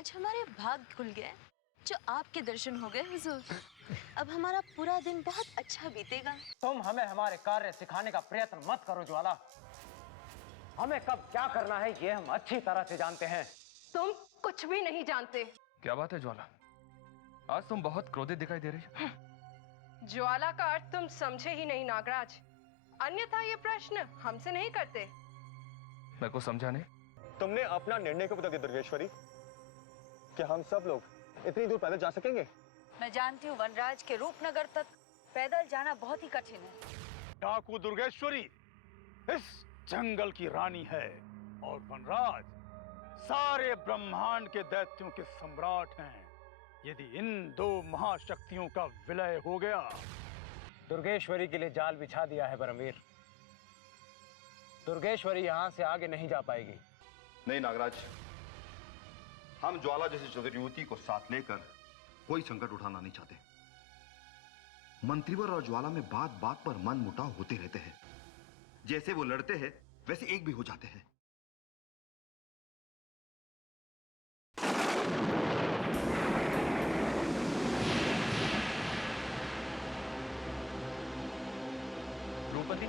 आज हमारे भाग खुल गए जो आपके दर्शन हो गए हुजूर। अब हमारा पूरा दिन बहुत अच्छा बीतेगा। तुम हमें हमारे कार्य सिखाने का प्रयत्न मत करो ज्वाला। हमें कब क्या करना है ये हम अच्छी तरह से जानते हैं। तुम कुछ भी नहीं जानते। क्या बात है ज्वाला, आज तुम बहुत क्रोधित दिखाई दे रही हो। ज्वाला का अर्थ तुम समझे ही नहीं नागराज, अन्यथा ये प्रश्न हमसे नहीं करते। मैं को समझा नहीं। तुमने अपना निर्णय को बता दिया दुर्गेश्वरी, कि हम सब लोग इतनी दूर पैदल जा सकेंगे। मैं जानती हूँ वनराज के रूपनगर तक पैदल जाना बहुत ही कठिन है। डाकू दुर्गेश्वरी इस जंगल की रानी है और वनराज सारे ब्रह्मांड के दैत्यों के सम्राट हैं। यदि इन दो महाशक्तियों का विलय हो गया, दुर्गेश्वरी के लिए जाल बिछा दिया है परमवीर। दुर्गेश्वरी यहां से आगे नहीं जा पाएगी। नहीं नागराज, हम ज्वाला जैसी चतुर्युवती को साथ लेकर कोई संकट उठाना नहीं चाहते। मंत्रीवर और ज्वाला में बात बात पर मन मुटाव होते रहते हैं। जैसे वो लड़ते हैं वैसे एक भी हो जाते हैं। द्रौपदी,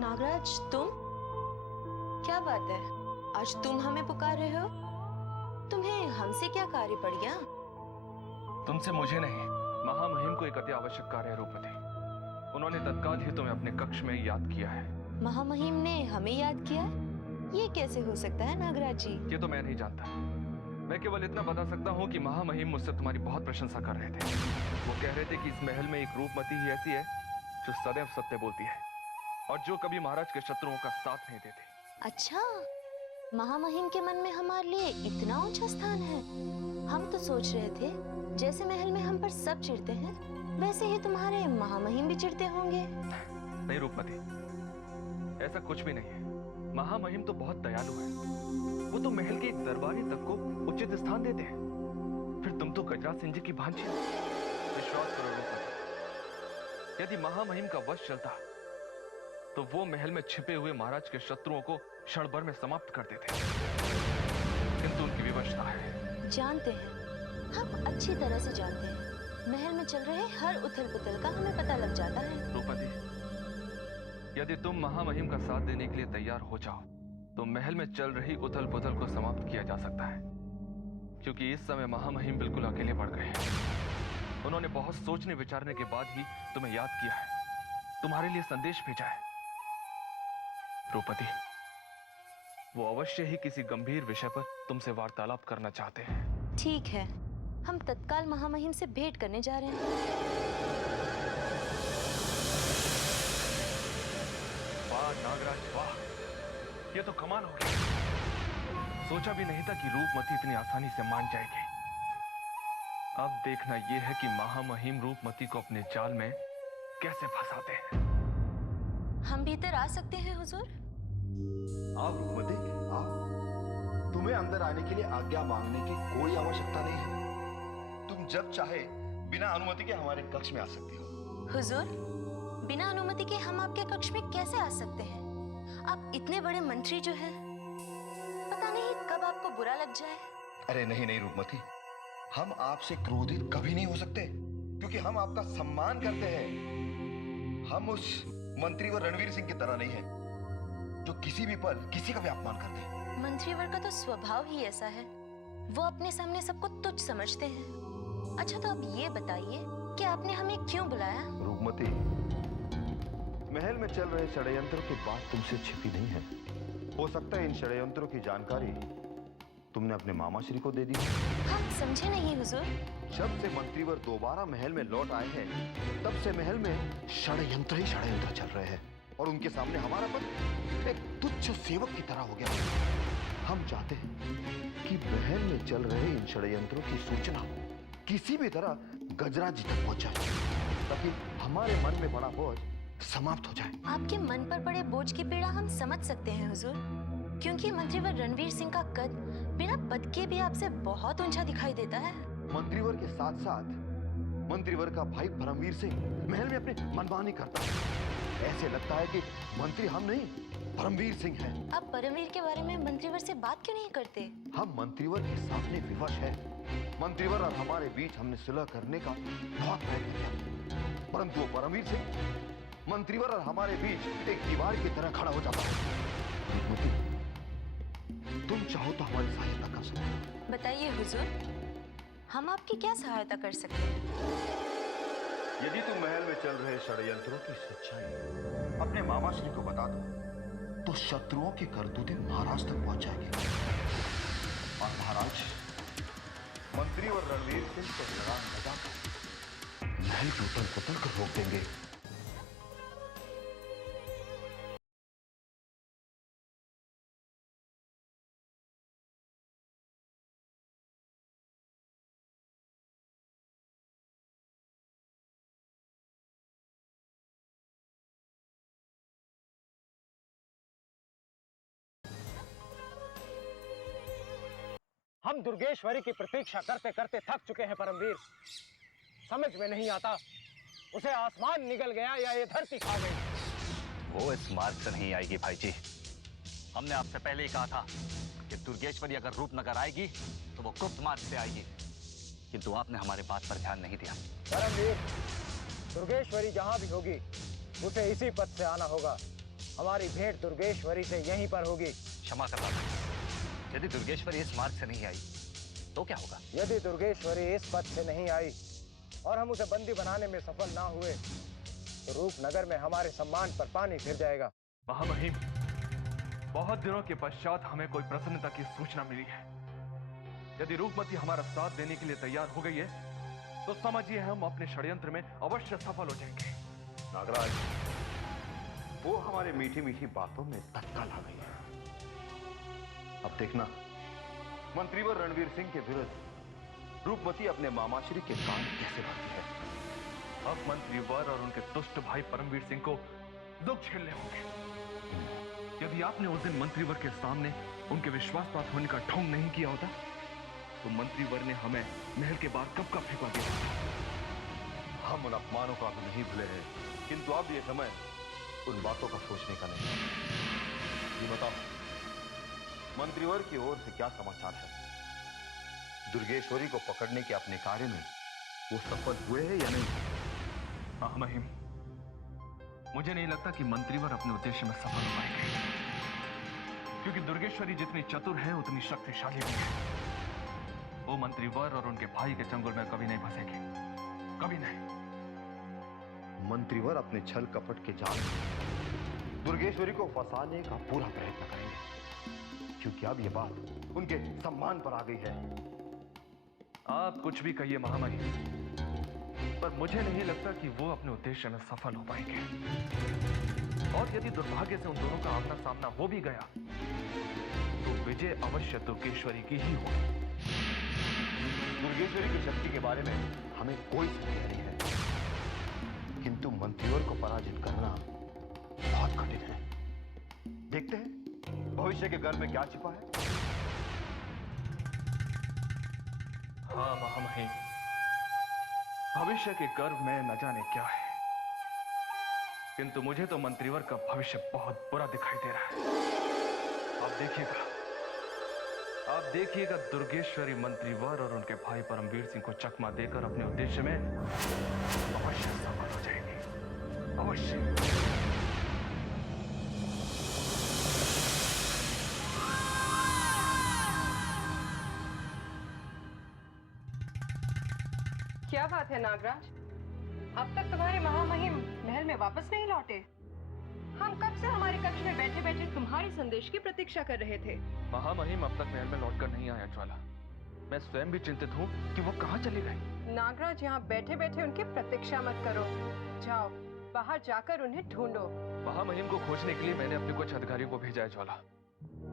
नागराज तुम, क्या बात है, आज तुम हमें पुकार रहे हो? तुम्हें हमसे क्या कार्य पड़ गया? तुमसे मुझे नहीं, महामहिम को एक अति आवश्यक कार्य है द्रौपदी। उन्होंने तत्काल ही तुम्हें अपने कक्ष में याद किया है। महामहिम ने हमें याद किया? ये कैसे हो सकता है नागराज जी? ये तो मैं नहीं जानता। मैं केवल इतना बता सकता हूँ कि महामहिम मुझसे तुम्हारी बहुत प्रशंसा कर रहे थे। वो कह रहे थे कि इस महल में एक रूपमती ही ऐसी है जो सदैव सत्य बोलती है और जो कभी महाराज के शत्रुओं का साथ नहीं देती। अच्छा, महामहिम के मन में हमारे लिए इतना ऊंचा स्थान है। हम तो सोच रहे थे जैसे महल में हम पर सब चिढ़ते हैं वैसे ही तुम्हारे महामहिम भी चिढ़ते होंगे। नहीं रूपमती, ऐसा कुछ भी नहीं है। महामहिम तो बहुत दयालु है। वो तो महल के एक दरबारी तक को उचित स्थान देते हैं। फिर तुम तो गजराज सिंह जी की भांजी हो। विश्वास करो रूपमती, यदि महामहिम का वश चलता तो वो महल में छिपे हुए महाराज के शत्रुओं को क्षण भर में समाप्त कर देते। किंतु उनकी विवशता है। जानते हैं, हम अच्छी तरह से जानते हैं। महल में चल रहे हर उथल पुथल का हमें पता लग जाता है। द्रौपदी, यदि तुम महामहिम का साथ देने के लिए तैयार हो जाओ तो महल में चल रही उथल पुथल को समाप्त किया जा सकता है। क्योंकि इस समय महामहिम बिल्कुल अकेले पड़ गए हैं। उन्होंने बहुत सोचने विचारने के बाद ही तुम्हें याद किया है, तुम्हारे लिए संदेश भेजा है। द्रौपदी, वो अवश्य ही किसी गंभीर विषय पर तुमसे वार्तालाप करना चाहते हैं। ठीक है, हम तत्काल महामहिम से भेंट करने जा रहे हैं। वाह नागराज वाह, ये तो कमाल हो गया। सोचा भी नहीं था कि रूपमती इतनी आसानी से मान जाएगी। अब देखना यह है कि महामहिम रूपमती को अपने जाल में कैसे फंसाते हैं। हम भीतर आ सकते हैं हुजूर? आप रूपमती, आप, तुम्हें अंदर आने के लिए आज्ञा मांगने की कोई आवश्यकता नहीं है। तुम जब चाहे बिना अनुमति के हमारे कक्ष में आ सकती हो। हुजूर, बिना अनुमति के हम आपके कक्ष में कैसे आ सकते हैं? आप इतने बड़े मंत्री जो हैं, पता नहीं कब आपको बुरा लग जाए। अरे नहीं नहीं रूपमती, हम आपसे क्रोधित कभी नहीं हो सकते, क्योंकि हम आपका सम्मान करते हैं। हम उस मंत्रीवर रणवीर सिंह की तरह नहीं है जो किसी भी पल किसी का भी अपमान कर दे। मंत्रीवर का तो स्वभाव ही ऐसा है, वो अपने सामने सबको तुच्छ समझते हैं। अच्छा तो अब ये बताइए कि आपने हमें क्यों बुलाया? रूपमती, महल में चल रहे षड्यंत्र की बात तुमसे छिपी नहीं है। हो सकता है इन षड्यंत्रों की जानकारी तुमने अपने मामा श्री को दे दी। हम समझे नहीं हुजूर। जब से मंत्रीवर दोबारा महल में लौट आए हैं तब से महल में षड्यंत्र ही षड्यंत्र चल रहे हैं और उनके सामने हमारा पद एक तुच्छ सेवक की तरह हो गया। हम चाहते हैं कि महल में चल रहे इन षड्यंत्रों की सूचना किसी भी तरह गजराज जी तक पहुंच जाए, ताकि हमारे मन में बड़ा बोझ समाप्त हो जाए। आपके मन पर पड़े बोझ की पीड़ा हम समझ सकते हैं हुजूर, क्योंकि मंत्रीवर रणवीर सिंह का कद बिना पद के भी आपसे बहुत ऊंचा दिखाई देता है। मंत्रीवर के साथ साथ मंत्रीवर का भाई परमवीर सिंह महल में अपनी मनमानी करता है। ऐसे लगता है कि मंत्री हम नहीं परमवीर सिंह हैं। आप परमवीर के बारे में मंत्रीवर से बात क्यों नहीं करते? हम मंत्रीवर के सामने विवश हैं। मंत्रीवर और हमारे बीच हमने सुलह करने का बहुत प्रयत्न किया, परंतु वो परमवीर सिंह मंत्रीवर और हमारे बीच एक दीवार की तरह खड़ा हो जाता है। तुम चाहो तो हमारी सहायता कर सकते हो। बताइए हुजूर, हम आपकी क्या सहायता कर सकते हैं? यदि तुम महल में चल रहे षड्यंत्रों की सच्चाई अपने मामा श्री को बता दो तो शत्रुओं की करतूतें महाराज तक पहुंच जाएगी और महाराज मंत्री और रणवीर सिंह को लगाम लगाकर महल की उथल पुथल को रोक देंगे। हम दुर्गेश्वरी की प्रतीक्षा करते करते थक चुके हैं परमवीर। समझ में नहीं आता उसे आसमान निगल गया या ये धरती खा गई। वो इस मार्ग से नहीं आएगी भाई जी। हमने आपसे पहले ही कहा था कि दुर्गेश्वरी अगर रूपनगर आएगी तो वो गुप्त मार्ग से आएगी, किंतु आपने हमारे बात पर ध्यान नहीं दिया। परमवीर, दुर्गेश्वरी जहां भी होगी उसे इसी पथ से आना होगा। हमारी भेंट दुर्गेश्वरी से यहीं पर होगी। क्षमा करना भाई, यदि दुर्गेश्वरी इस मार्ग से नहीं आई तो क्या होगा? यदि दुर्गेश्वरी इस पथ से नहीं आई और हम उसे बंदी बनाने में सफल ना हुए तो रूपनगर में हमारे सम्मान पर पानी फिर जाएगा। महामहिम, बहुत दिनों के पश्चात हमें कोई प्रसन्नता की सूचना मिली है। यदि रूपमती हमारा साथ देने के लिए तैयार हो गई है तो समझिए हम अपने षड्यंत्र में अवश्य सफल हो जाएंगे। नागराज, वो हमारे मीठी मीठी बातों में तत्काल आ गई है। अब देखना मंत्रीवर रणवीर सिंह के विरुद्ध रूपमती अपने मामाश्री के कान कैसे भरती है। अब मंत्रीवर और उनके दुष्ट भाई परमवीर सिंह को दुख झेलने होंगे। यदि आपने उस दिन मंत्रीवर के सामने उनके विश्वासपात होने का ढोंग नहीं किया होता तो मंत्रीवर ने हमें महल के बाहर कब का फेंका दिया होता। हम उन अपमानों को अभी नहीं भूले हैं, किंतु अब ये समय उन बातों का सोचने का नहीं है। ये बताओ, मंत्रीवर की ओर से क्या समाचार है? दुर्गेश्वरी को पकड़ने के अपने कार्य में वो सफल हुए हैं या नहीं? महामहिम, मुझे नहीं लगता कि मंत्रीवर अपने उद्देश्य में सफल हो पाएंगे, क्योंकि दुर्गेश्वरी जितनी चतुर है उतनी शक्तिशाली भी है। वो मंत्रीवर और उनके भाई के चंगुल में कभी नहीं फंसेगी, कभी नहीं। मंत्रीवर अपने छल कपट के जाल में दुर्गेश्वरी को फंसाने का पूरा प्रयत्न करेंगे, क्योंकि अब यह बात उनके सम्मान पर आ गई है। आप कुछ भी कहिए महामहिम, पर मुझे नहीं लगता कि वो अपने उद्देश्य में सफल हो पाएंगे। और यदि दुर्भाग्य से उन दोनों का आमना सामना हो भी गया तो विजय अवश्य दुर्गेश्वरी की ही होगी। दुर्गेश्वरी की शक्ति के बारे में हमें कोई संदेह नहीं है, किंतु मंत्रीवर को पराजित करना बहुत कठिन है। देखते हैं भविष्य के गर्भ में क्या छिपा है। हाँ महामहिम, भविष्य के गर्भ में न जाने क्या है, किंतु मुझे तो मंत्रीवर का भविष्य बहुत बुरा दिखाई दे रहा है। आप देखिएगा दुर्गेश्वरी मंत्रीवर और उनके भाई परमवीर सिंह को चकमा देकर अपने उद्देश्य में अवश्य सफल हो जाएंगे, अवश्य। क्या बात है नागराज, अब तक तुम्हारे महामहिम महल में वापस नहीं लौटे? हम कब से हमारे कक्ष में बैठे बैठे तुम्हारे संदेश की प्रतीक्षा कर रहे थे। महामहिम अब तक महल में लौटकर नहीं आया ज्वाला। मैं स्वयं भी चिंतित हूँ कि वो कहाँ चली गई। नागराज, यहाँ बैठे बैठे उनकी प्रतीक्षा मत करो, जाओ बाहर जाकर उन्हें ढूंढो। महामहिम को खोजने के लिए मैंने अपने कुछ अधिकारियों को भेजा है ज्वाला,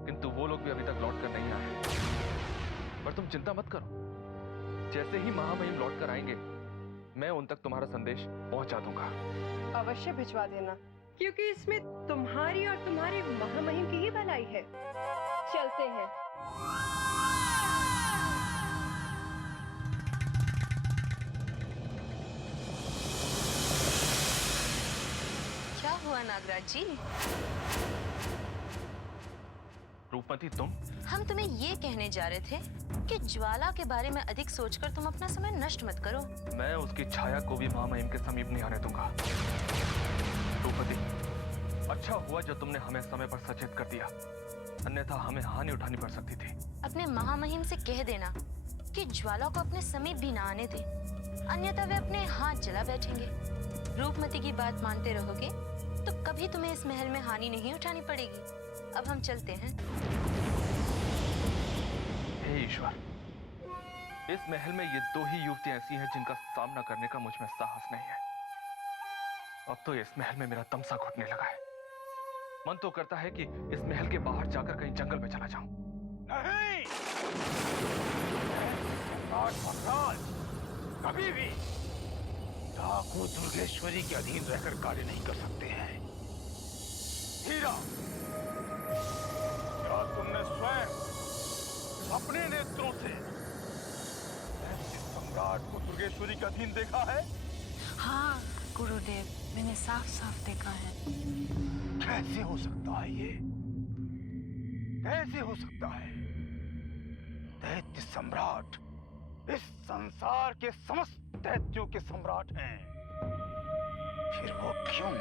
किंतु वो लोग भी अभी तक लौट कर नहीं आए। पर तुम चिंता मत करो, जैसे ही महामहिम लौट कर आएंगे मैं उन तक तुम्हारा संदेश पहुंचा दूंगा। अवश्य भिजवा देना, क्योंकि इसमें तुम्हारी और तुम्हारे महामहिम की ही भलाई है। चलते हैं। क्या हुआ नागराज जी? रूपमती तुम? हम तुम्हें ये कहने जा रहे थे कि ज्वाला के बारे में अधिक सोचकर तुम अपना समय नष्ट मत करो। मैं उसकी छाया को भी महामहिम के समीप नहीं आने दूंगा। रूपमती, अच्छा हुआ जो तुमने हमें समय पर सचेत कर दिया, अन्यथा हमें हानि उठानी पड़ सकती थी। अपने महामहिम से कह देना कि ज्वाला को अपने समीप भी ना आने दे, अन्यथा वे अपने हाथ जला बैठेंगे। रूपमती की बात मानते रहोगे तो कभी तुम्हें इस महल में हानि नहीं उठानी पड़ेगी। अब हम चलते हैं। हे ईश्वर, इस महल में ये 2 ही युवतियां ऐसी हैं जिनका सामना करने का मुझ में साहस नहीं है। अब तो इस महल में मेरा तमसा घुटने लगा है। मन तो करता है कि इस महल के बाहर जाकर कहीं जंगल में चला जाऊं। नहीं, वनराज कभी भी डाकू दुर्गेश्वरी के अधीन रहकर कार्य नहीं कर सकते हैं। हीरा, क्या तुमने स्वयं अपने नेत्रों से ऐसे सम्राट को दुर्गेश्वरी के अधीन देखा है? हाँ गुरुदेव, मैंने साफ साफ देखा है। कैसे हो सकता है ये? कैसे हो सकता है? दैत्य सम्राट इस संसार के समस्त दैत्यों के सम्राट हैं। फिर वो क्यों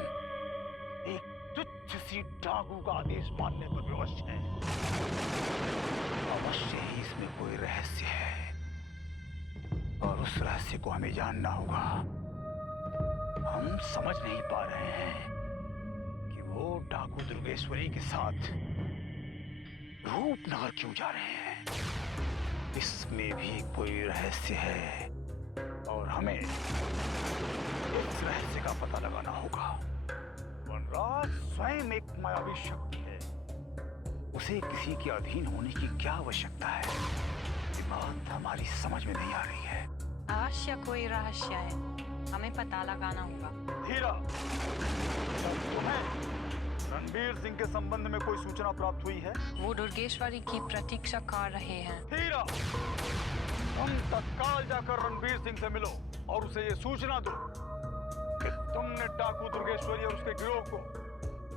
एक तुच्छ सी डाकू का आदेश मानने पर विवश है? अवश्य ही इसमें कोई रहस्य है और उस रहस्य को हमें जानना होगा। हम समझ नहीं पा रहे हैं कि वो डाकू दुर्गेश्वरी के साथ रूपनगर क्यों जा रहे हैं। इसमें भी कोई रहस्य है और हमें इस रहस्य का पता लगाना होगा। वनराज स्वयं एक मायावी शक्ति है, उसे किसी के अधीन होने की क्या आवश्यकता है? ये बात हमारी समझ में नहीं आ रही है। अवश्य कोई रहस्य है, हमें पता लगाना होगा। हीरा, तुम्हें रणबीर सिंह के संबंध में कोई सूचना प्राप्त हुई है? वो दुर्गेश्वरी की प्रतीक्षा कर रहे हैं। हीरा, तुम तत्काल जाकर रणबीर सिंह से मिलो और उसे ये सूचना दो कि तुमने डाकू दुर्गेश्वरी और उसके गिरोह को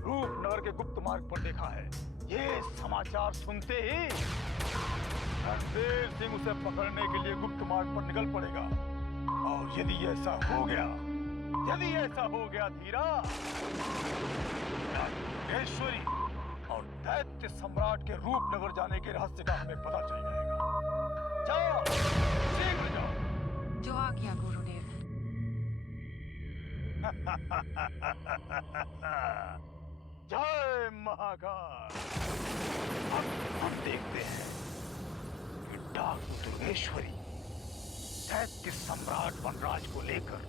रूपनगर के गुप्त मार्ग पर देखा है। ये समाचार सुनते ही रणबीर सिंह उसे पकड़ने के लिए गुप्त मार्ग पर निकल पड़ेगा। और यदि ऐसा हो गया धीरा, दुर्गेश्वरी और दैत्य सम्राट के रूपनगर जाने के रहस्य का हमें पता चल जाएगा। जाओ, शीघ्र जाओ। जो आज्ञा गुरुदेव। जय महाकाल। अब हम देखते हैं कि डाकू दुर्गेश्वरी दैत्य सम्राट वनराज को लेकर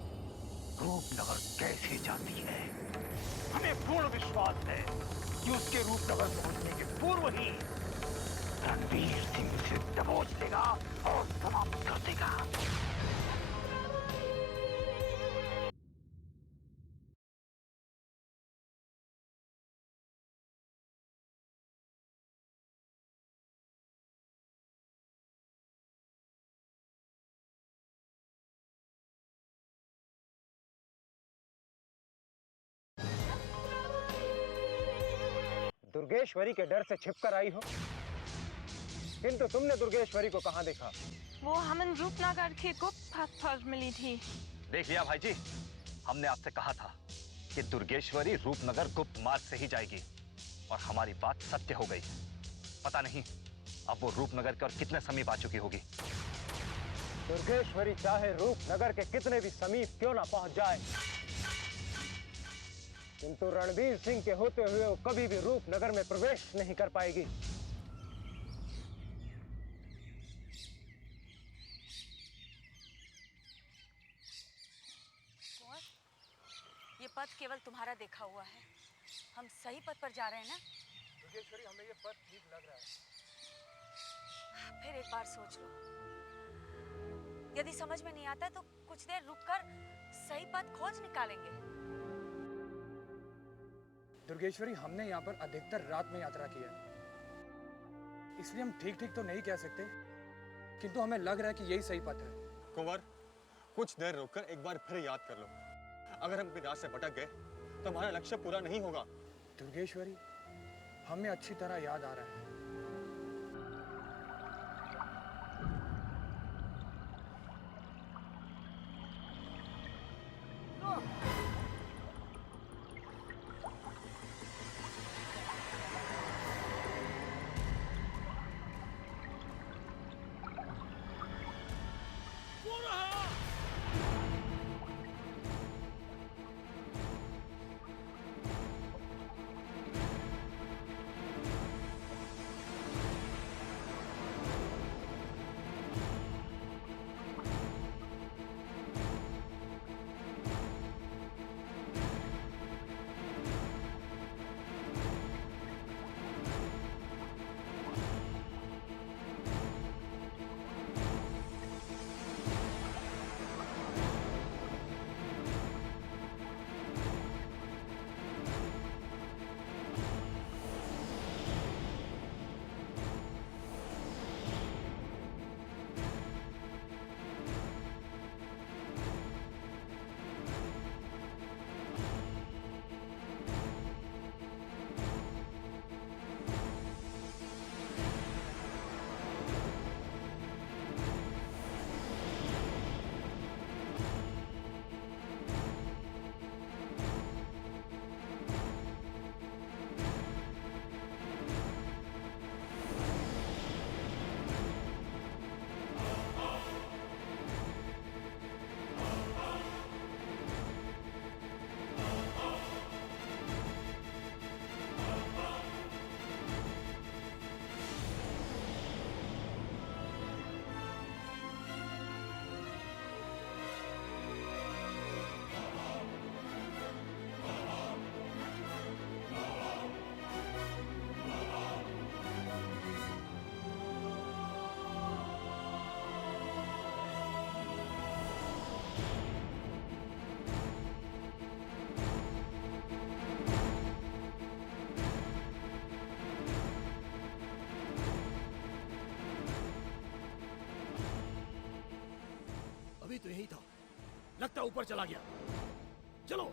रूपनगर कैसे जाती है। हमें पूर्ण विश्वास है कि उसके रूपनगर पहुंचने के पूर्व ही रणबीर सिंह उसे दबोच लेगा और समाप्त कर देगा। दुर्गेश्वरी के डर से छिपकर आई हो, किंतु तुमने दुर्गेश्वरी को कहां देखा? वो हमें रूपनगर के गुप्त पथ पर मिली थी। देख लिया भाई जी, हमने आपसे कहा था कि दुर्गेश्वरी रूपनगर गुप्त मार्ग से ही जाएगी और हमारी बात सत्य हो गई। पता नहीं अब वो रूपनगर के और कितने समीप आ चुकी होगी। दुर्गेश्वरी चाहे रूपनगर के कितने भी समीप क्यों ना पहुंच जाए, किंतु रणबीर सिंह के होते हुए वो कभी भी रूपनगर में प्रवेश नहीं कर पाएगी। कुंवर, ये पथ केवल तुम्हारा देखा हुआ है। हम सही पथ पर जा रहे हैं ना? दुर्गेश्वरी, हमें ये पथ ठीक लग रहा है। फिर एक बार सोच लो। यदि समझ में नहीं आता तो कुछ देर रुककर सही पथ खोज निकालेंगे। दुर्गेश्वरी, हमने यहाँ पर अधिकतर रात में यात्रा की है, इसलिए हम ठीक ठीक तो नहीं कह सकते, किंतु हमें लग रहा है कि यही सही पथ है। कुंवर, कुछ देर रुककर एक बार फिर याद कर लो। अगर हम बिना से भटक गए तो हमारा लक्ष्य पूरा नहीं होगा। दुर्गेश्वरी, हमें अच्छी तरह याद आ रहा है अभी तो यही था, लगता ऊपर चला गया। चलो।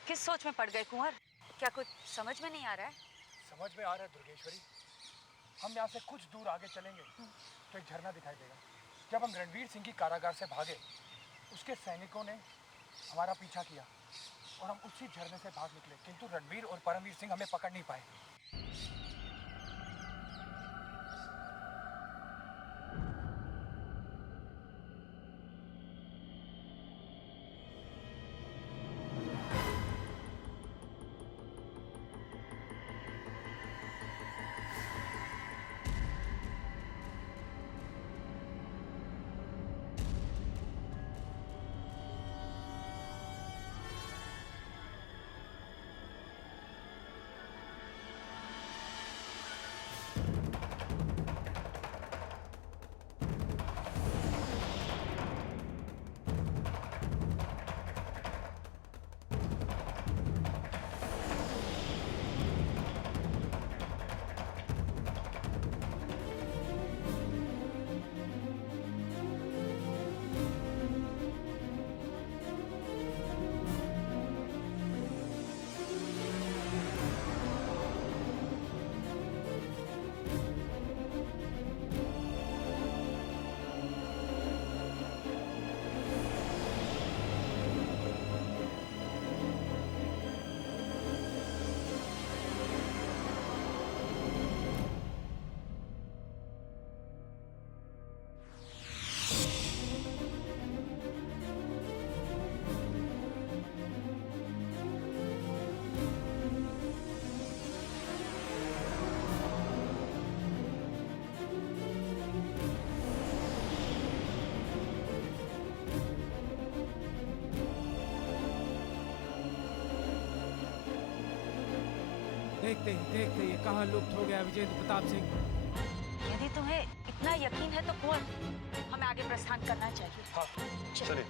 किस सोच में पड़ गए कुंवर? क्या कुछ समझ में नहीं आ रहा है? समझ में आ रहा है दुर्गेश्वरी। हम यहाँ से कुछ दूर आगे चलेंगे तो एक झरना दिखाई देगा। जब हम रणवीर सिंह की कारागार से भागे, उसके सैनिकों ने हमारा पीछा किया और हम उसी झरने से भाग निकले, किंतु रणवीर और परमवीर सिंह हमें पकड़ नहीं पाए। देखते ही ये कहाँ लुप्त हो गया विजेंद्र प्रताप सिंह। यदि तुम्हें इतना यकीन है तो कुंवर, हमें आगे प्रस्थान करना चाहिए। हाँ चलिए।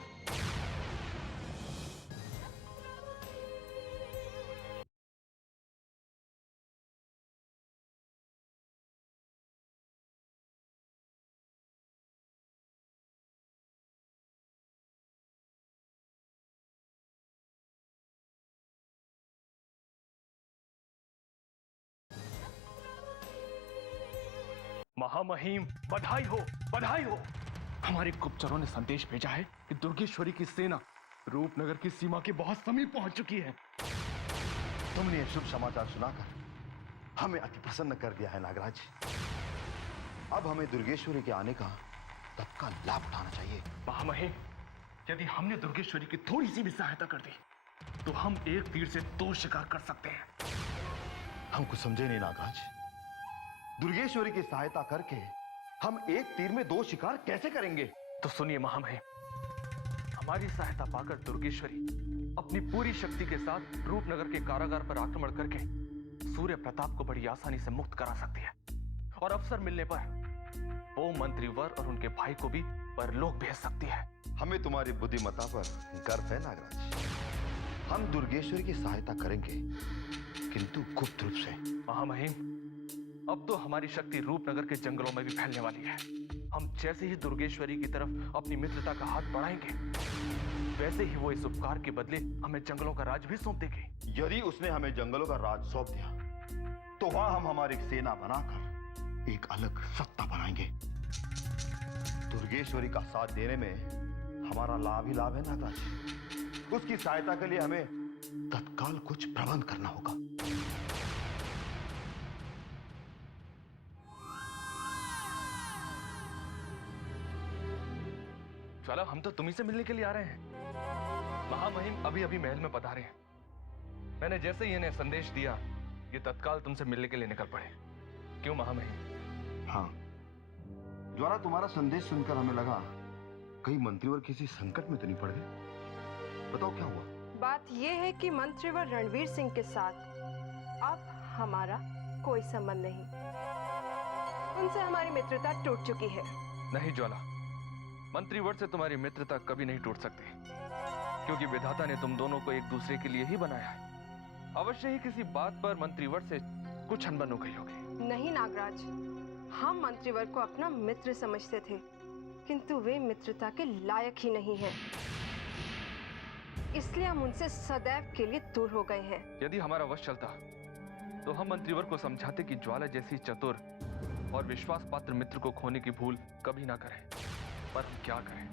महामहिम बधाई हो, बधाई हो। हमारे गुप्तचरों ने संदेश भेजा है कि दुर्गेश्वरी की सेना रूपनगर की सीमा के बहुत समीप पहुंच चुकी है। तुमने यह शुभ समाचार सुनाकर हमें अति प्रसन्न कर दिया है नागराज। अब हमें दुर्गेश्वरी के आने का तत्काल लाभ उठाना चाहिए। महामहिम, यदि हमने दुर्गेश्वरी की थोड़ी सी भी सहायता कर दी तो हम एक तीर से दो शिकार कर सकते हैं। हम कुछ समझे नहीं नागराज। दुर्गेश्वरी की सहायता करके हम एक तीर में दो शिकार कैसे करेंगे? तो सुनिए महामहिम, हमारी सहायता पाकर दुर्गेश्वरी अपनी पूरी शक्ति के साथ रूपनगर के कारागार पर आक्रमण करके सूर्य प्रताप को बड़ी आसानी से मुक्त करा सकती है, और अवसर मिलने पर वो मंत्रीवर और उनके भाई को भी परलोक भेज सकती है। हमें तुम्हारी बुद्धिमत्ता पर गर्व है नागराज। हम दुर्गेश्वरी की सहायता करेंगे, किंतु गुप्त रूप से। महामहिम, अब तो हमारी शक्ति रूपनगर के जंगलों में भी फैलने वाली है। हम जैसे ही दुर्गेश्वरी की तरफ अपनी मित्रता का हाथ बढ़ाएंगे, वैसे ही वो इस उपकार के बदले हमें जंगलों का राज भी सौंप देगी। यदि उसने हमें जंगलों का राज सौंप दिया तो वहां हम हमारी सेना बनाकर एक अलग सत्ता बनाएंगे। दुर्गेश्वरी का साथ देने में हमारा लाभ ही लाभ है नागराज। उसकी सहायता के लिए हमें तत्काल कुछ प्रबंध करना होगा। ज्वाला, हम तो तुम्ही से मिलने के लिए आ रहे हैं। महामहिम अभी अभी महल में पधारे हैं। मैंने जैसे ही इन्हें संदेश दिया, ये तत्काल तुमसे मिलने के लिए निकल पड़े। क्यों महामहिम? हाँ ज्वाला, तुम्हारा संदेश सुनकर हमें लगा कहीं मंत्रीवर किसी संकट में तो नहीं पड़ गए। बताओ क्या हुआ? बात यह है कि मंत्रीवर रणवीर सिंह के साथ अब हमारा कोई संबंध नहीं। उनसे हमारी मित्रता टूट चुकी है। नहीं ज्वाला, मंत्रीवर से तुम्हारी मित्रता कभी नहीं टूट सकती, क्योंकि विधाता ने तुम दोनों को एक दूसरे के लिए ही बनाया है। अवश्य ही किसी बात पर मंत्रीवर से कुछ अनबन हो गई होगी। नहीं नागराज, हम मंत्रीवर को अपना मित्र समझते थे, किंतु वे मित्रता के लायक ही नहीं हैं। इसलिए हम उनसे सदैव के लिए दूर हो गए हैं। यदि हमारा वश चलता तो हम मंत्रीवर को समझाते कि ज्वाला जैसी चतुर और विश्वास पात्र मित्र को खोने की भूल कभी ना करें, पर हम क्या करें?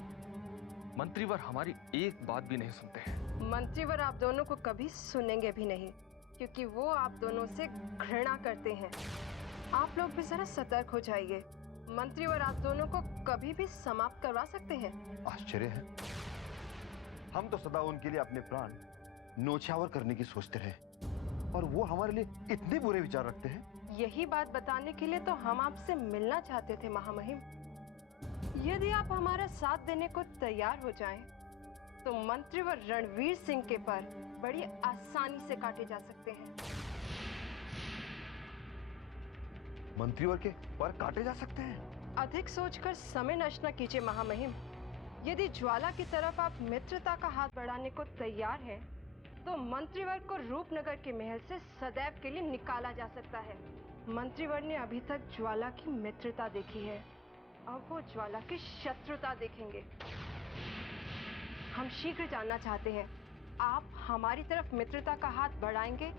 मंत्रीवर हमारी एक बात भी नहीं सुनते हैं। मंत्रीवर आप दोनों को कभी सुनेंगे भी नहीं, क्योंकि वो आप दोनों से घृणा करते हैं। आप लोग भी जरा सतर्क हो जाइए। मंत्रीवर आप दोनों को कभी भी समाप्त करवा सकते हैं। आश्चर्य है, हम तो सदा उनके लिए अपने प्राण न्योछावर करने की सोचते रहे, और वो हमारे लिए इतने बुरे विचार रखते हैं। यही बात बताने के लिए तो हम आपसे मिलना चाहते थे महामहिम। यदि आप हमारा साथ देने को तैयार हो जाएं, तो मंत्रीवर रणवीर सिंह के पर बड़ी आसानी से काटे जा सकते हैं। मंत्रीवर के पर काटे जा सकते हैं? अधिक सोचकर समय नष्ट न कीजिए महामहिम। यदि ज्वाला की तरफ आप मित्रता का हाथ बढ़ाने को तैयार हैं, तो मंत्रीवर को रूपनगर के महल से सदैव के लिए निकाला जा सकता है। मंत्रीवर ने अभी तक ज्वाला की मित्रता देखी है, अब वो ज्वाला की शत्रुता देखेंगे। हम शीघ्र जानना चाहते हैं, आप हमारी तरफ मित्रता का हाथ बढ़ाएंगे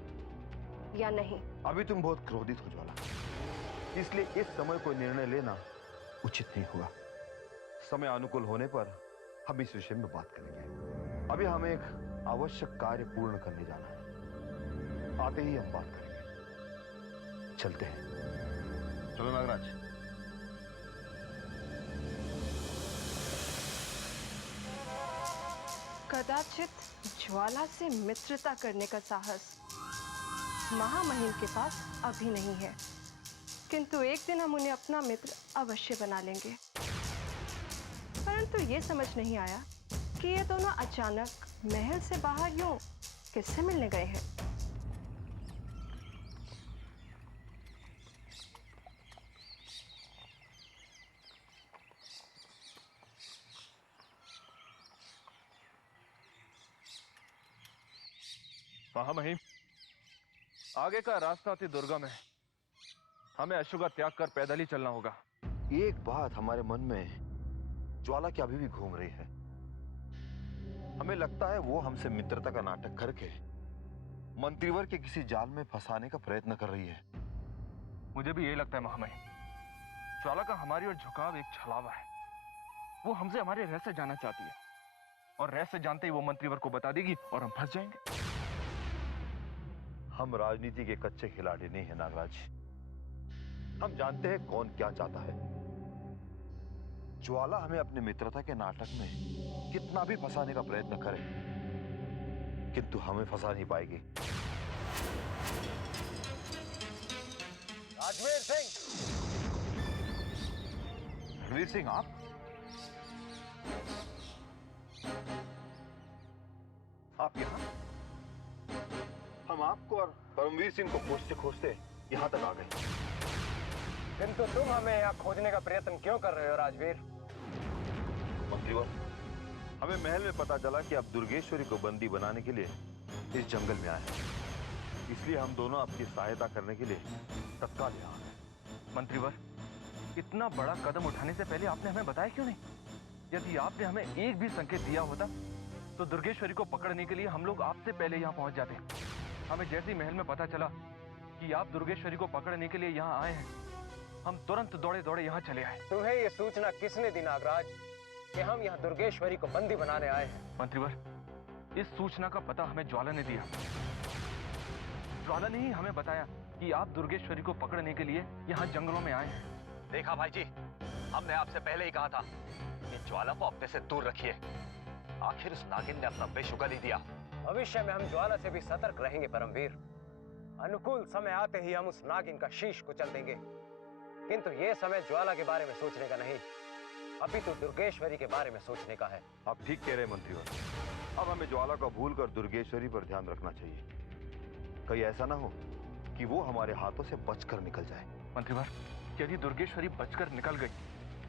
या नहीं? अभी तुम बहुत क्रोधित हो ज्वाला, इसलिए इस समय कोई निर्णय लेना उचित नहीं होगा। समय अनुकूल होने पर हम इस विषय में बात करेंगे। अभी हमें एक आवश्यक कार्य पूर्ण करने जाना है, आते ही हम बात करेंगे। चलते हैं। चलो नागराज। कदाचित ज्वाला से मित्रता करने का साहस महामहिम के पास अभी नहीं है, किंतु एक दिन हम उन्हें अपना मित्र अवश्य बना लेंगे। परंतु ये समझ नहीं आया कि ये दोनों अचानक महल से बाहर यूं किससे मिलने गए हैं। महामहिम, आगे का रास्ता अति दुर्गम है। हमें अश्व का त्याग कर पैदल ही चलना होगा। एक बात हमारे मन में ज्वाला की अभी भी घूम रही है। हमें लगता है वो हमसे मित्रता का नाटक करके मंत्रीवर के किसी जाल में फंसाने का प्रयत्न कर रही है। मुझे भी यही लगता है महामहिम। ज्वाला का हमारी ओर झुकाव एक छलावा है। वो हमसे हमारे रहस्य जानना चाहती है और रहस्य जानते ही वो मंत्रीवर को बता देगी और हम फंस जाएंगे। हम राजनीति के कच्चे खिलाड़ी नहीं है नागराज। हम जानते हैं कौन क्या चाहता है। ज्वाला हमें अपने मित्रता के नाटक में कितना भी फंसाने का प्रयत्न करे, किंतु हमें फंसा नहीं पाएगी। राजवीर सिंह! रणवीर सिंह, आप यहाँ? हम आपको और परमवीर सिंह को खोजते खोजते यहाँ तक आ गए। किंतु तुम हमें यहाँ खोजने का प्रयत्न क्यों कर रहे हो राजवीर? मंत्रीवर, हमें महल में पता चला कि आप दुर्गेश्वरी को बंदी बनाने के लिए इस जंगल में आए हैं। इसलिए हम दोनों आपकी सहायता करने के लिए तत्काल यहाँ आए। मंत्रीवर, इतना बड़ा कदम उठाने से पहले आपने हमें बताया क्यों नहीं? यदि आपने हमें एक भी संकेत दिया होता तो दुर्गेश्वरी को पकड़ने के लिए हम लोग आपसे पहले यहाँ पहुंच जाते। हमें जैसे ही महल में पता चला कि आप दुर्गेश्वरी को पकड़ने के लिए यहाँ आए हैं, हम तुरंत दौड़े दौड़े यहाँ चले आए। तुम्हें ये सूचना किसने दी नागराज कि हम यहाँ दुर्गेश्वरी को बंदी बनाने आए हैं? मंत्रीवर, इस सूचना का पता हमें ज्वाला ने दिया। ज्वाला ने ही हमें बताया कि आप दुर्गेश्वरी को पकड़ने के लिए यहाँ जंगलों में आए हैं। देखा भाई जी, हमने आपसे पहले ही कहा था कि ज्वाला को अपने से दूर रखिए। आखिर उस नागिन ने अपना विष उगल ही दिया। भविष्य में हम ज्वाला से भी सतर्क रहेंगे परमवीर। अनुकूल समय आते ही हम उस नागिन का शीश कुचल देंगे। किंतु ये समय ज्वाला के बारे में सोचने का नहीं, अभी तो दुर्गेश्वरी के बारे में सोचने का है। आप ठीक कह रहे हैं मंत्रीवर। अब हमें ज्वाला को भूलकर दुर्गेश्वरी पर ध्यान रखना चाहिए। कहीं ऐसा ना हो कि वो हमारे हाथों से बचकर निकल जाए। मंत्रीवर, यदि दुर्गेश्वरी बचकर निकल गई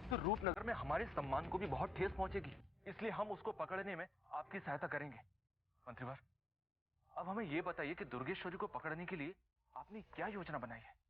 तो रूपनगर में हमारे सम्मान को भी बहुत ठेस पहुंचेगी। इसलिए हम उसको पकड़ने में आपकी सहायता करेंगे। मंत्रीवर, अब हमें यह बताइए कि दुर्गेश्वरी को पकड़ने के लिए आपने क्या योजना बनाई है?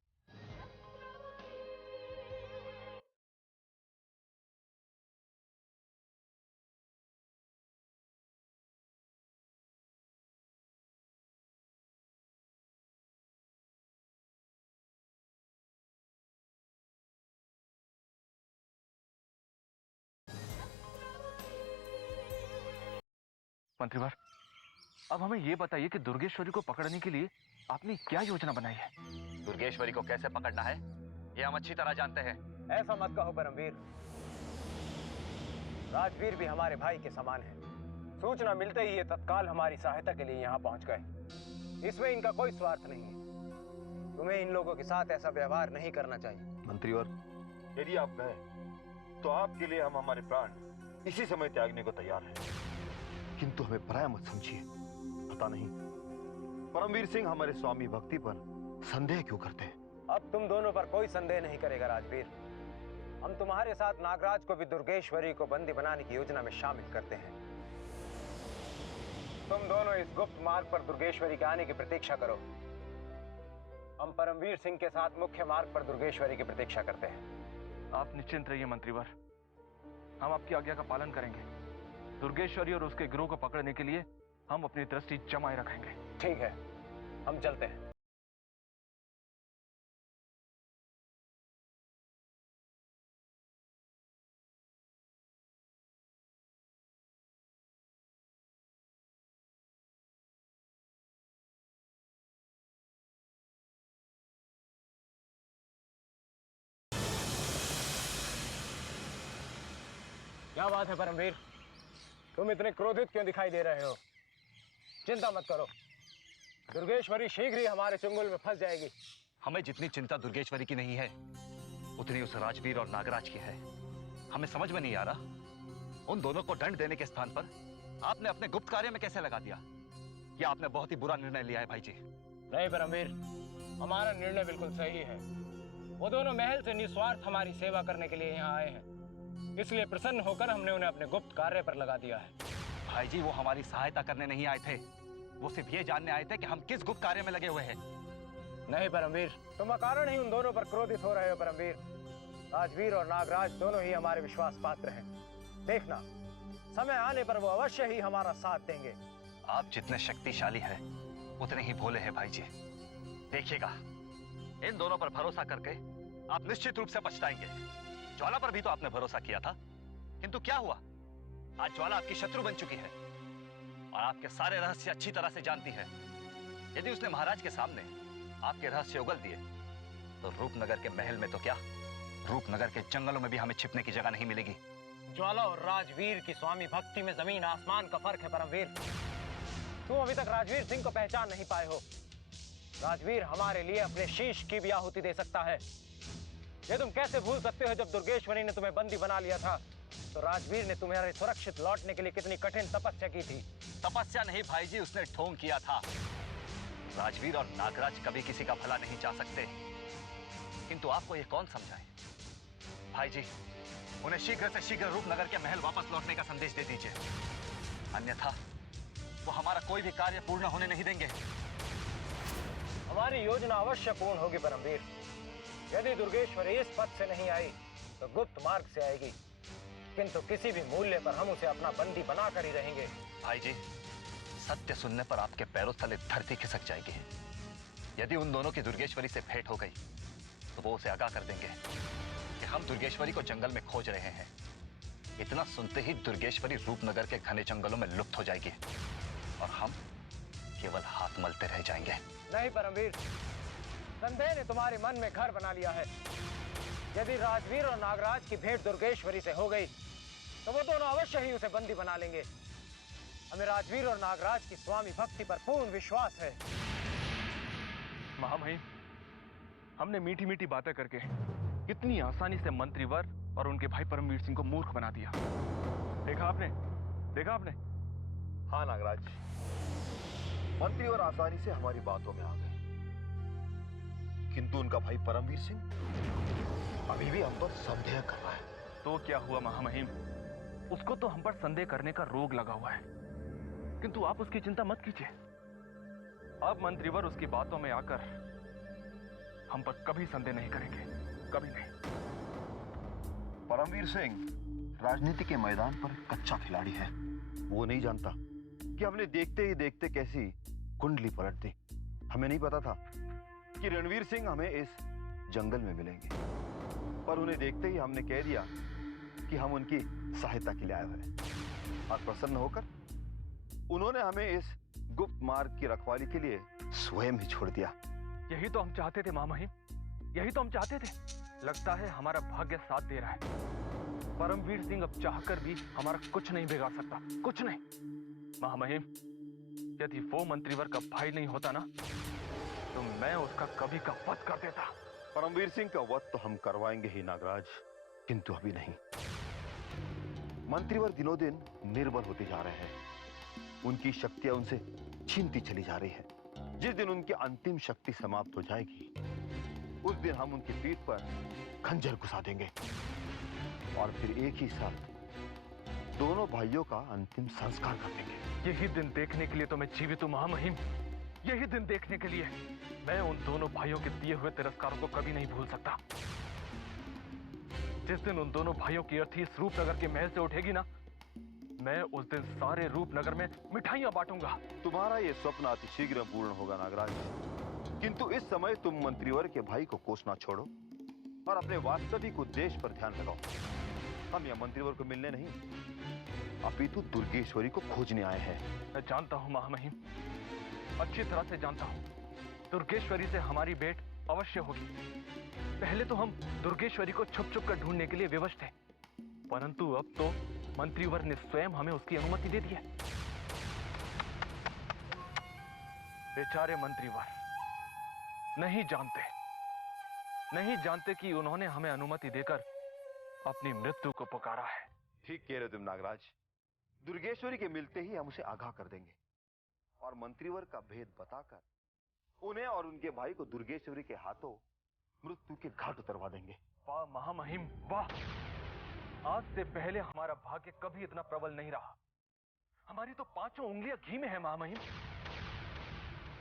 मंत्रीवर, अब हमें यह बताइए कि दुर्गेश्वरी को पकड़ने के लिए आपने क्या योजना बनाई है? दुर्गेश्वरी को कैसे पकड़ना है ये हम अच्छी तरह जानते हैं। ऐसा मत कहो परमवीर। राजवीर भी हमारे भाई के समान है। सूचना मिलते ही ये तत्काल हमारी सहायता के लिए यहाँ पहुंच गए। इसमें इनका कोई स्वार्थ नहीं है। तुम्हें इन लोगों के साथ ऐसा व्यवहार नहीं करना चाहिए। मंत्रीवर, यदि आप कहें तो आपके लिए हम हमारे प्राण इसी समय त्यागने को तैयार हैं। किंतु हमें पराया मत समझिए। पता नहीं परमवीर सिंह हमारे स्वामी भक्ति पर संदेह क्यों करते हैं। अब तुम दोनों पर कोई संदेह नहीं करेगा राजवीर। हम तुम्हारे साथ नागराज को भी दुर्गेश्वरी को बंदी बनाने की योजना में शामिल करते हैं। तुम दोनों इस गुप्त मार्ग पर दुर्गेश्वरी के आने की प्रतीक्षा करो। हम परमवीर सिंह के साथ मुख्य मार्ग पर दुर्गेश्वरी की प्रतीक्षा करते हैं। आप निश्चिंत रहिए मंत्रीवर, हम आपकी आज्ञा का पालन करेंगे। दुर्गेश्वरी और उसके गिरोह को पकड़ने के लिए हम अपनी दृष्टि जमाए रखेंगे। ठीक है, हम चलते हैं। क्या बात है परमवीर, तुम इतने क्रोधित क्यों दिखाई दे रहे हो? चिंता मत करो, दुर्गेश्वरी शीघ्र ही हमारे चुंगल में फंस जाएगी। हमें जितनी चिंता दुर्गेश्वरी की नहीं है उतनी उस राजवीर और नागराज की है। हमें समझ में नहीं आ रहा उन दोनों को दंड देने के स्थान पर आपने अपने गुप्त कार्य में कैसे लगा दिया। यह आपने बहुत ही बुरा निर्णय लिया है भाई जी। नहीं परमवीर, हमारा निर्णय बिल्कुल सही है। वो दोनों महल से निस्वार्थ हमारी सेवा करने के लिए यहाँ आए हैं, इसलिए प्रसन्न होकर हमने उन्हें अपने गुप्त कार्य पर लगा दिया है। भाई जी, वो हमारी सहायता करने नहीं आए थे, वो सिर्फ ये जानने आए थे कि हम किस गुप्त कार्य में लगे हुए हैं। नहीं परमवीर, तुम अकारण ही उन दोनों पर क्रोधित हो रहे हो परमवीर। राजवीर और नागराज दोनों ही हमारे विश्वास पात्र हैं। देखना, समय आने पर वो अवश्य ही हमारा साथ देंगे। आप जितने शक्तिशाली हैं, उतने ही भोले हैं भाई जी। देखिएगा, इन दोनों पर भरोसा करके आप निश्चित रूप से पछताएंगे। ज्वाला पर भी तो आपने भरोसा किया था, किंतु क्या हुआ? आज ज्वाला आपकी शत्रु बन चुकी है और आपके सारे रहस्य अच्छी तरह से जानती है। यदि उसने महाराज के सामने आपके रहस्य उगल दिए तो रूपनगर के महल में तो क्या, रूपनगर के जंगलों में भी हमें छिपने की जगह नहीं मिलेगी। ज्वाला और राजवीर की स्वामी भक्ति में जमीन आसमान का फर्क है परमवीर। तुम अभी तक राजवीर सिंह को पहचान नहीं पाए हो। राजवीर हमारे लिए अपने शीश की भी आहुति दे सकता है। ये तुम कैसे भूल सकते हो, जब दुर्गेश्वरी ने तुम्हें बंदी बना लिया था तो राजवीर ने तुम्हारे सुरक्षित लौटने के लिए कितनी कठिन तपस्या की थी। तपस्या नहीं भाई जी, उसने ढोंग किया था। राजवीर और नागराज कभी किसी का भला नहीं चाह सकते, किंतु आपको ये कौन समझाए? भाई जी, उन्हें शीघ्र से शीघ्र रूपनगर के महल वापस लौटने का संदेश दे दीजिए, अन्यथा वो हमारा कोई भी कार्य पूर्ण होने नहीं देंगे। हमारी योजना अवश्य पूर्ण होगी परमवीर। यदि दुर्गेश्वरी इस पथ से नहीं आई तो गुप्त मार्ग से आएगी, किंतु किसी भी मूल्य पर हम उसे अपना बंदी बनाकर ही रहेंगे। भाई जी, सत्य सुनने पर आपके पैरों तले धरती खिसक जाएगी। यदि उन दोनों की दुर्गेश्वरी से भेंट हो गई तो वो उसे आगाह कर देंगे कि हम दुर्गेश्वरी को जंगल में खोज रहे हैं। इतना सुनते ही दुर्गेश्वरी रूपनगर के घने जंगलों में लुप्त हो जाएगी और हम केवल हाथ मलते रह जाएंगे। नहीं परमवीर, संदेह ने तुम्हारे मन में घर बना लिया है। यदि राजवीर और नागराज की भेंट दुर्गेश्वरी से हो गई तो वो दोनों अवश्य ही उसे बंदी बना लेंगे। हमें राजवीर और नागराज की स्वामी भक्ति पर पूर्ण विश्वास है। महामहिम, हमने मीठी मीठी बातें करके कितनी आसानी से मंत्रीवर और उनके भाई परमवीर सिंह को मूर्ख बना दिया। देखा आपने? देखा आपने? हाँ नागराज, मंत्रीवर आसानी से हमारी बातों में आ गए, किंतु उनका भाई परमवीर सिंह अभी भी हम पर संदेह कर रहा है। तो क्या हुआ महामहिम? उसको तो हम पर संदेह करने का रोग लगा हुआ है, किंतु आप उसकी चिंता मत कीजिए। अब मंत्रीवर उसकी बातों में आकर हम पर कभी संदेह नहीं करेंगे, कभी नहीं। परमवीर सिंह राजनीति के मैदान पर कच्चा खिलाड़ी है। वो नहीं जानता कि हमने देखते ही देखते कैसी कुंडली पलट दी। हमें नहीं पता था कि रणवीर सिंह हमें इस जंगल में मिलेंगे, पर उन्हें देखते ही हमने कह दिया कि हम उनकी सहायता के लिए आए हुए हैं। और प्रसन्न होकर उन्होंने हमें इस गुप्त मार्ग की रखवाली के लिए स्वयं ही छोड़ दिया। यही तो हम चाहते थे महामहिम, यही तो हम चाहते थे। लगता है हमारा भाग्य साथ दे रहा है। परमवीर सिंह अब चाहकर भी हमारा कुछ नहीं बिगाड़ सकता, कुछ नहीं। महामहिम, यदि वो मंत्रीवर का भाई नहीं होता ना तो मैं उसका कभी का वध कर देता। परमवीर सिंह का वध तो हम करवाएंगे ही नागराज, किंतु अभी नहीं। मंत्रीवर दिनों दिन निर्बल होते जा रहे हैं, उनकी शक्तियां उनसे छीनती चली जा रही है। जिस दिन उनकी अंतिम शक्ति समाप्त हो जाएगी उस दिन हम उनकी पीठ पर खंजर घुसा देंगे और फिर एक ही साथ दोनों भाइयों का अंतिम संस्कार कर देंगे। यही दिन देखने के लिए तो मैं जीवित हूं महामहिम, यही दिन देखने के लिए। मैं उन दोनों भाइयों के दिए हुए तिरस्कारों को कभी नहीं भूल सकता। जिस दिन उन दोनों भाइयों की अर्थी इस रूपनगर के महल से उठेगी ना, मैं उस दिन सारे रूपनगर में मिठाइयां बांटूंगा। तुम्हारा ये स्वप्न अति शीघ्र पूर्ण होगा नागराज, किंतु इस समय तुम मंत्रीवर के भाई को कोसना छोड़ो और अपने वास्तविक उद्देश्य पर ध्यान लगाओ। हम यह मंत्रीवर को मिलने नहीं, अपितु दुर्गेश्वरी को खोजने आए हैं। मैं जानता हूं महामहिम, अच्छी तरह से जानता हूं। दुर्गेश्वरी से हमारी भेंट अवश्य होगी। पहले तो हम दुर्गेश्वरी को छुप छुप कर ढूंढने के लिए विवश थे, परंतु अब तो मंत्रीवर ने स्वयं हमें उसकी अनुमति दे दी है। बेचारे मंत्रीवर नहीं जानते कि उन्होंने हमें अनुमति देकर अपनी मृत्यु को पुकारा है। ठीक कह रहे तुम नागराज। दुर्गेश्वरी के मिलते ही हम उसे आगाह कर देंगे और मंत्रीवर का भेद बताकर उन्हें और उनके भाई को दुर्गेश्वरी के हाथों मृत्यु के घाट उतरवा देंगे। वाह महामहिम वाह! आज से पहले हमारा भाग्य कभी इतना प्रबल नहीं रहा। हमारी तो पांचों उंगलियां घी में है महामहिम।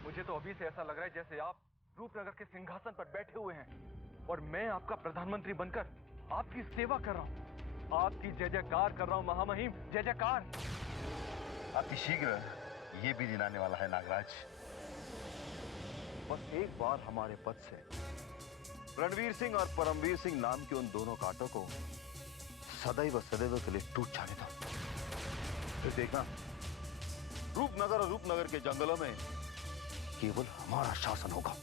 मुझे तो अभी से ऐसा लग रहा है जैसे आप रूपनगर के सिंहासन पर बैठे हुए हैं और मैं आपका प्रधानमंत्री बनकर आपकी सेवा कर रहा हूं, आपकी जय जयकार कर रहा हूं महामहिम, जय जयकार। अतिशीघ्र ये भी दिन आने वाला है नागराज। बस एक बार हमारे पद से रणवीर सिंह और परमवीर सिंह नाम के उन दोनों कांटों को सदैव सदैव के लिए टूट जाने दो। फिर देखना रूपनगर और रूपनगर के जंगलों में केवल हमारा शासन होगा।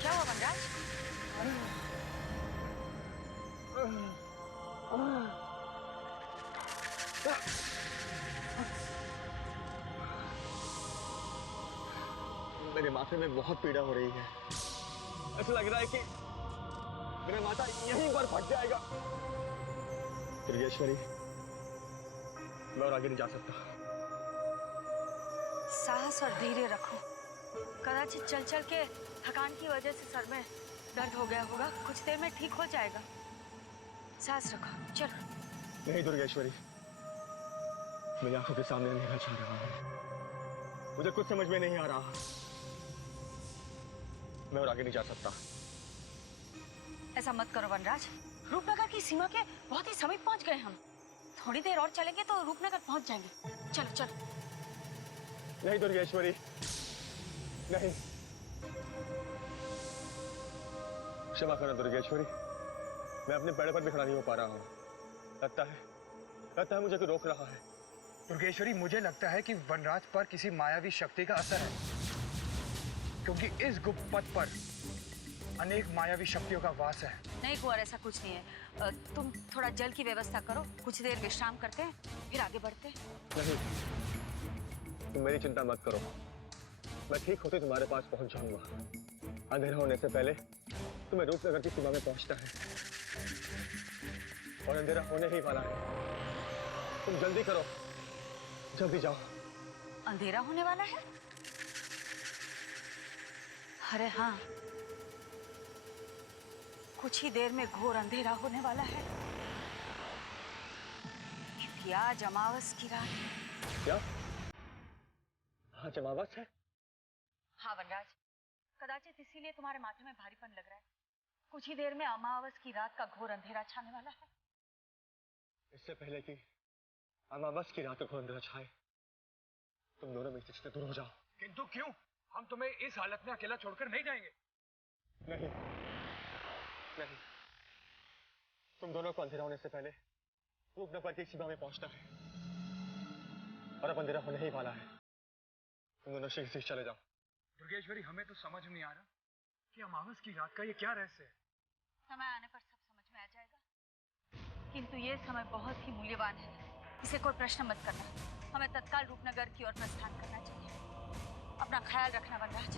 क्या हुआ वनराज? मेरे माथे में बहुत पीड़ा हो रही है। ऐसा लग रहा है कि मेरा माथा यहीं पर फट जाएगा। दुर्गेश्वरी, मैं और आगे नहीं जा सकता। साहस और धैर्य रखो। कदाचित चल चल के थकान की वजह से सर में दर्द हो गया होगा, कुछ देर में ठीक हो जाएगा। साहस रखो, चलो। नहीं दुर्गेश्वरी, मेरी आंखों के सामने अंधेरा छा रहा है, मुझे कुछ समझ में नहीं आ रहा। मैं और आगे नहीं जा सकता। ऐसा मत करो वनराज, रूपनगर की सीमा के बहुत ही समीप पहुंच गए हम। थोड़ी देर और चलेंगे तो रूपनगर पहुंच जाएंगे। चलो चलो। नहीं दुर्गेश्वरी, नहीं। क्षमा करना दुर्गेश्वरी, मैं अपने पैरों पर भी खड़ा नहीं हो पा रहा हूँ। लगता है मुझे कोई रोक रहा है। दुर्गेश्वरी, मुझे लगता है कि वनराज पर किसी मायावी शक्ति का असर है, क्योंकि इस गुप्त पथ पर अनेक मायावी शक्तियों का वास है। नहीं कुंवर, ऐसा कुछ नहीं है। तुम थोड़ा जल की व्यवस्था करो, कुछ देर विश्राम करते हैं, फिर आगे बढ़ते हैं। नहीं, तुम मेरी चिंता मत करो, मैं ठीक होते तुम्हारे पास पहुंच जाऊंगा। अंधेरा होने से पहले तुम्हें रूपनगर की सीमा में पहुंचना है, और अंधेरा होने ही वाला है। तुम जल्दी करो, जल्दी जाओ। अंधेरा होने वाला है? अरे हाँ, कुछ ही देर में घोर अंधेरा होने वाला है, क्योंकि आज अमावस की रात है। क्या? आज अमावस है? हाँ वनराज, कदाचित इसीलिए तुम्हारे माथे में भारीपन लग रहा है। कुछ ही देर में अमावस की रात का घोर अंधेरा छाने वाला है। इससे पहले कि अमावस की रात का घोर अंधेरा छाए, तुम दोनों में से दूर हो जाओ। किंतु क्यों? हम तुम्हें इस हालत में अकेला छोड़कर नहीं जाएंगे। नहीं, नहीं, तुम दोनों को अंधेरा होने से पहले रूपनगर की सीमा में पहुंचना है, और अब अंधेरा होने ही वाला है। तुम दोनों शीघ्र चले जाओ। दुर्गेश्वरी, हमें तो समझ नहीं आ रहा कि अमावस की रात का ये क्या रहस्य है। समय आने पर सब समझ में आ जाएगा, किंतु ये समय बहुत ही मूल्यवान है, इसे कोई प्रश्न मत करना। हमें तत्काल रूपनगर की ओर प्रस्थान करना चाहिए। अपना ख्याल रखना वनराज।